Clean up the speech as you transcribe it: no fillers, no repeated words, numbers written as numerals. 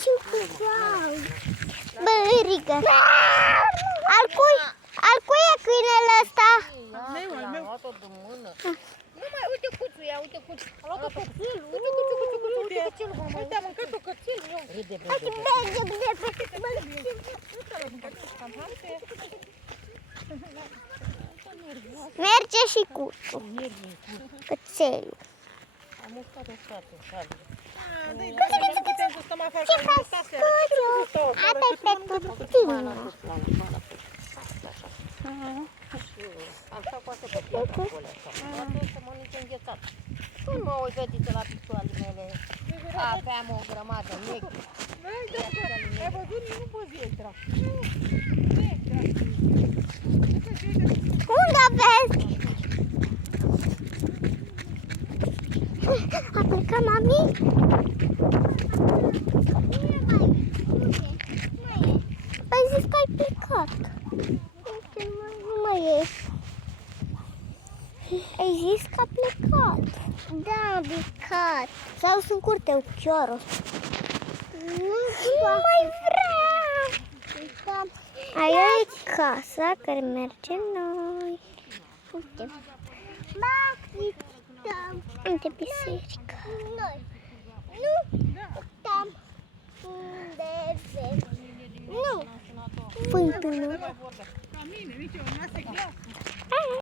și cuțeau. Bărică. Al cui e câinele ăsta? L-am luat-o de mână. Nu mai, uite cuțul, ia, uite cuțul. A luat-o cățelul. Uite cățelul. Uite, a mâncat-o cățelul. Râde, Merge și cuțul. Cățelul. Am uscat-o toată, șală. Ce faci, cuțul? Ata-i pentru tine. Așa poate pe piața acolo. Poate să mănânce înghețat. Nu mă uit, fetiță, la picioarele mele. Aveam o grămadă negri. Ai văzut? Nu poți intra. Unde aveți? A plecat mami? Ai zis că ai plecat. Nu mai e. Ai zis că a plecat. Da, a plecat. Sau sunt curte cu chiorul. Nu mai vreau. Aici e casa care merge noi. Uite. Uite biserica. Noi. Nu uităm unde vrem. Nu. Fântână. La mine, nici eu, nu se grea.